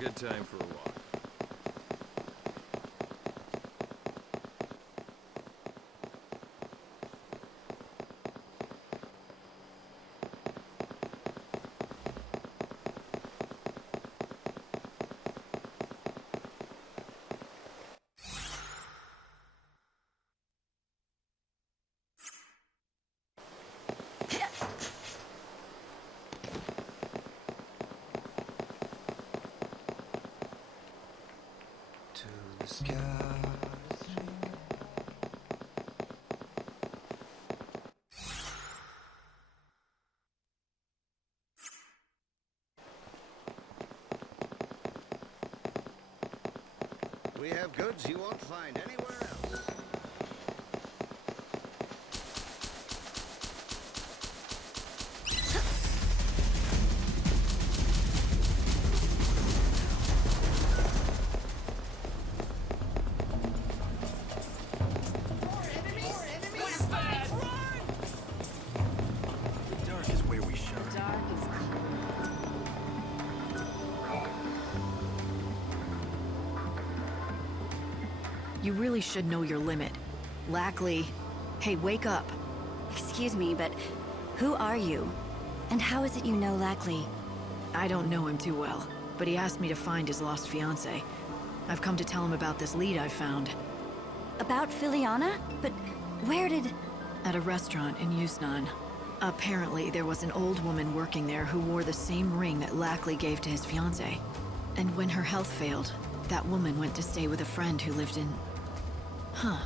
Good time for a walk. We have goods you won't find anywhere else. You really should know your limit. Lackley, hey, wake up. Excuse me, but who are you? And how is it you know Lackley? I don't know him too well, but he asked me to find his lost fiancée. I've come to tell him about this lead I found. About Filiana? But where did... At a restaurant in Yusnan. Apparently, there was an old woman working there who wore the same ring that Lackley gave to his fiancée. And when her health failed, that woman went to stay with a friend who lived in... Huh.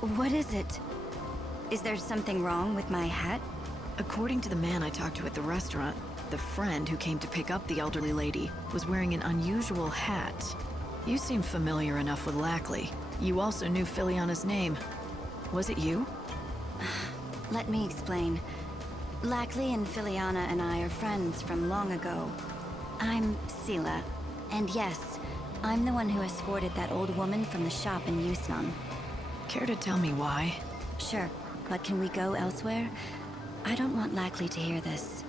What is it? Is there something wrong with my hat? According to the man I talked to at the restaurant, the friend who came to pick up the elderly lady was wearing an unusual hat. You seem familiar enough with Lackley. You also knew Filiana's name. Was it you? Let me explain. Lackley and Filiana and I are friends from long ago. I'm Sela, and yes, I'm the one who escorted that old woman from the shop in Yusnan. Care to tell me why? Sure, but can we go elsewhere? I don't want Lackley to hear this.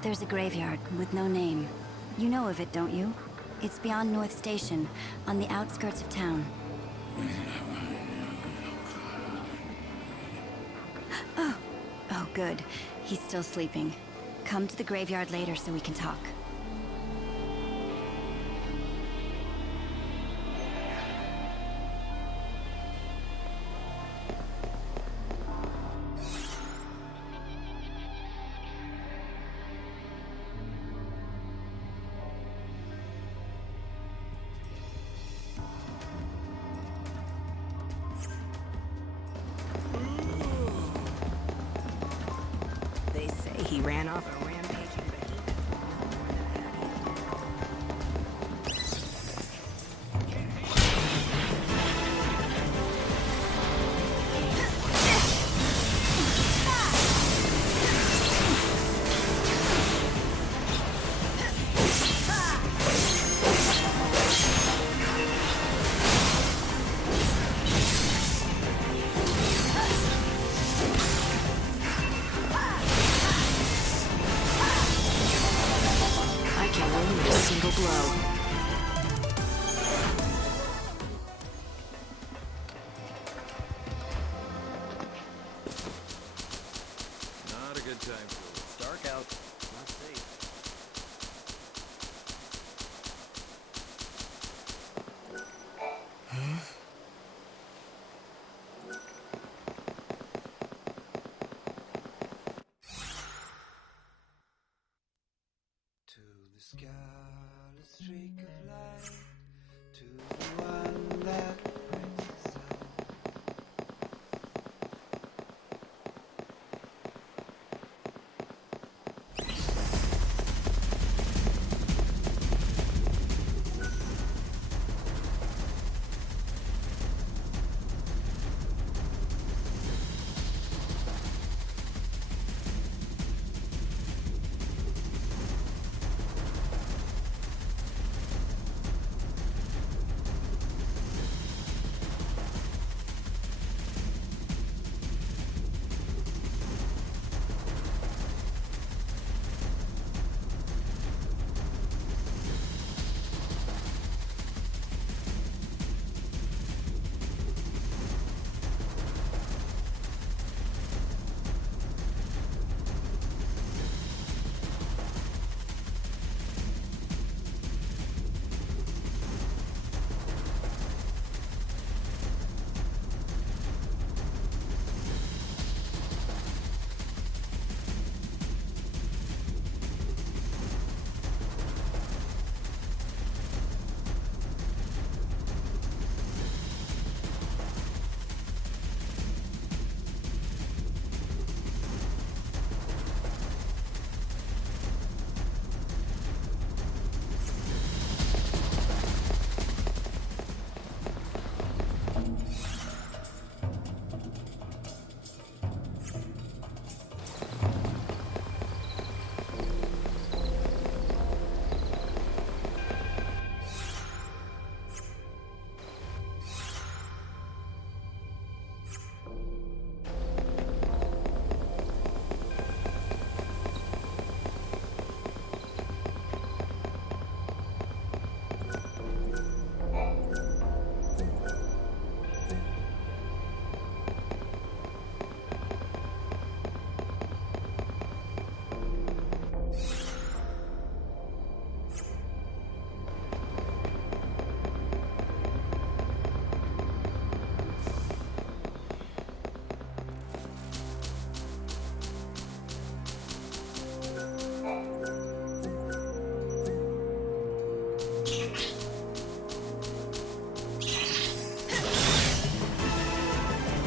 There's a graveyard with no name. You know of it, don't you? It's beyond North Station, on the outskirts of town. Oh, good. He's still sleeping. Come to the graveyard later so we can talk. They say he ran off a rampaging behemoth. good time for It's dark out. Not safe. To the scarlet streak of light, to the one that breaks the sun.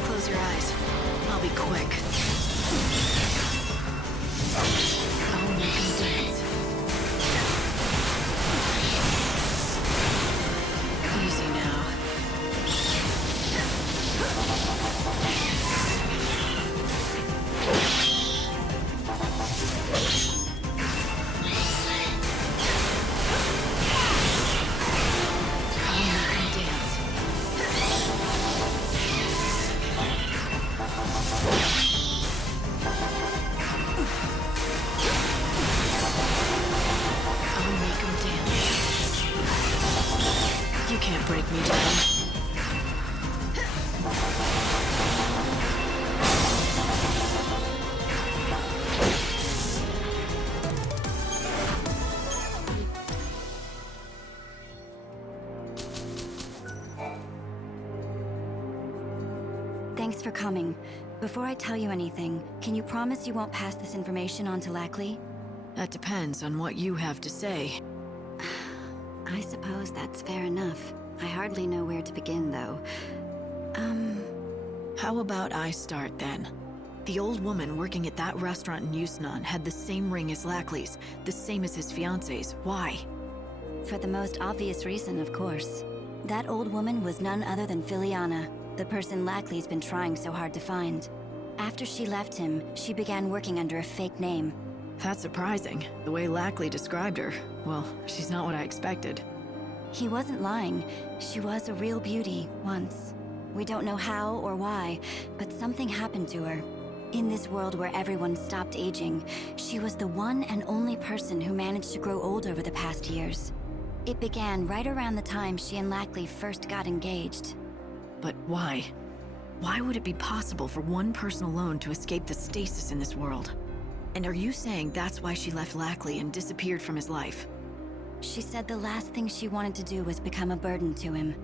Close your eyes. I'll be quick. I'll make 'em dance. Easy now. I'll make 'em dance. I'll make 'em dance. You can't break me down. Thanks for coming. Before I tell you anything, can you promise you won't pass this information on to Lackley? That depends on what you have to say. I suppose that's fair enough. I hardly know where to begin, though. How about I start then? The old woman working at that restaurant in XIII had the same ring as Lackley's, the same as his fiance's. Why? For the most obvious reason, of course. That old woman was none other than Filiana, the person Lackley's been trying so hard to find. After she left him, she began working under a fake name. That's surprising. The way Lackley described her. Well, she's not what I expected. He wasn't lying. She was a real beauty, once. We don't know how or why, but something happened to her. In this world where everyone stopped aging, she was the one and only person who managed to grow old over the past years. It began right around the time she and Lackley first got engaged. But why? Why would it be possible for one person alone to escape the stasis in this world? And are you saying that's why she left Lackley and disappeared from his life? She said the last thing she wanted to do was become a burden to him.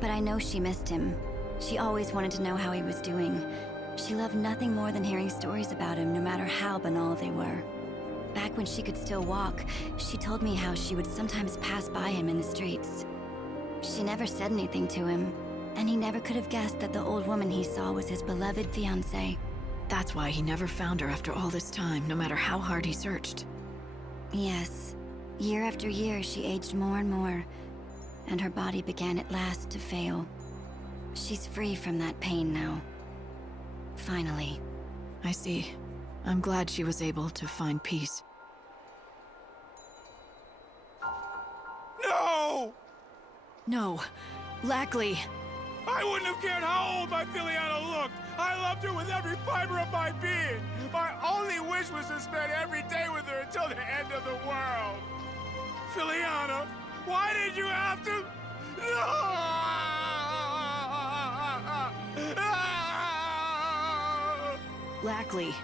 But I know she missed him. She always wanted to know how he was doing. She loved nothing more than hearing stories about him, no matter how banal they were. Back when she could still walk, she told me how she would sometimes pass by him in the streets. She never said anything to him, and he never could have guessed that the old woman he saw was his beloved fiancée. That's why he never found her after all this time, no matter how hard he searched. Yes. Year after year, she aged more and more, and her body began at last to fail. She's free from that pain now. Finally. I see. I'm glad she was able to find peace. No! No! Lackley! I wouldn't have cared how old my Filiana looked. I loved her with every fiber of my being. My only wish was to spend every day with her until the end of the world. Filiana, why did you have to? Lackley.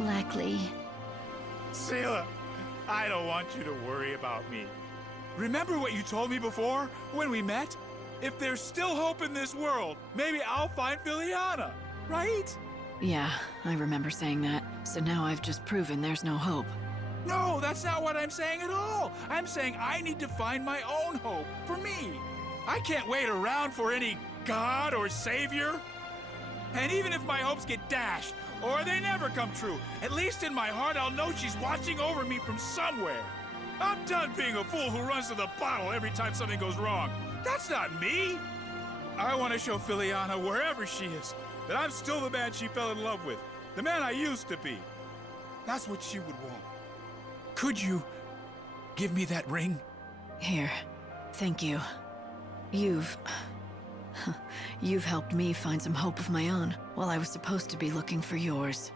Lackley. Seela, I don't want you to worry about me. Remember what you told me before, when we met? If there's still hope in this world, maybe I'll find Filiana, right? Yeah, I remember saying that. So now I've just proven there's no hope. No, that's not what I'm saying at all. I'm saying I need to find my own hope, for me. I can't wait around for any god or savior. And even if my hopes get dashed, or they never come true, at least in my heart I'll know she's watching over me from somewhere. I'm done being a fool who runs to the bottle every time something goes wrong. That's not me. I want to show Filiana, wherever she is, that I'm still the man she fell in love with, the man I used to be. That's what she would want. Could you give me that ring? Here. Thank you. You've helped me find some hope of my own, while I was supposed to be looking for yours.